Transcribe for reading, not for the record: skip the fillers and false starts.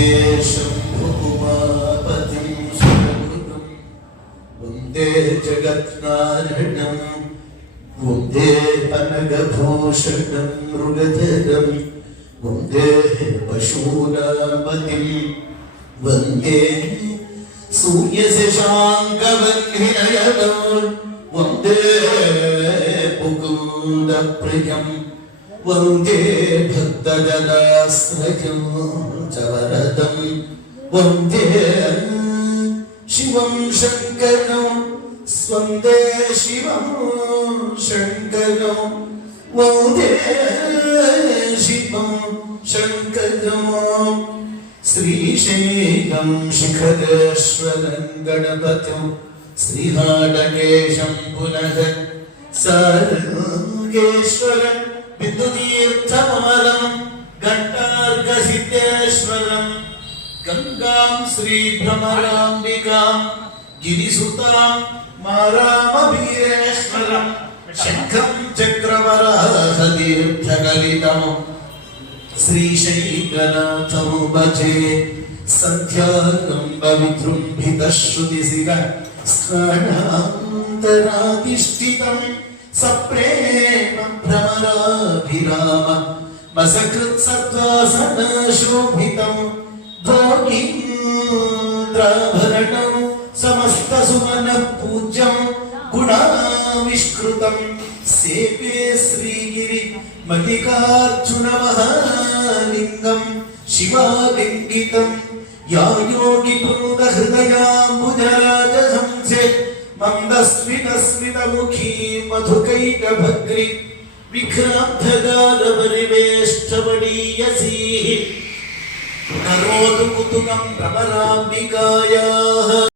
वन्दे शम्भुमापतिं सुरगुरुं वन्दे जगत्कारणं वन्दे अनघभूषणं मृगधरं वन्दे पशूनां वन्दे सूर्यशशाङ्कवह्निनयनं वन्दे मुकुन्दप्रियं वन्दे भक्तजनाश्रयं च वरदं वन्दे शिवं शङ्करं वन्दे शिवं शङ्करं वन्दे शिवं शङ्करं श्रीशैलं शिखरेश्वरं गणपतिं श्रीहाटकेशं पुनः सर्वेश्वरं बिन्दुतीर्थमलं घण्टार्घसिद्धेश्वरं गंगां श्रीभ्रमराम्बिकां गिरिसुतां मारामवीरेश्वरं शङ्खं चक्रवराहदीर्घकलितं श्रीशैलनाथं भजे सन्ध्यानं विजृम्भितश्रुतिशिखः स्थानान्तराधिष्ठितं सप्रेमं भ्रमराभिराम मसकृत्सत्त्वासनशोभितं भोगीन्द्राभरणं समस्तसुमनपूज्यं गुणाविष्कृतं सेवे श्रीगिरि मल्लिकार्जुनमहालिङ्गं शिवालिङ्गितं या योगिपुरुदहृदयाम्बुजराजहंसे मन्दस्मितस्मितमुखी मधुकैटभग्रि विघ्नाब्धगालपरिवेष्टवडीयसी करोतु कुतुकं भ्रमराम्बिकायाः।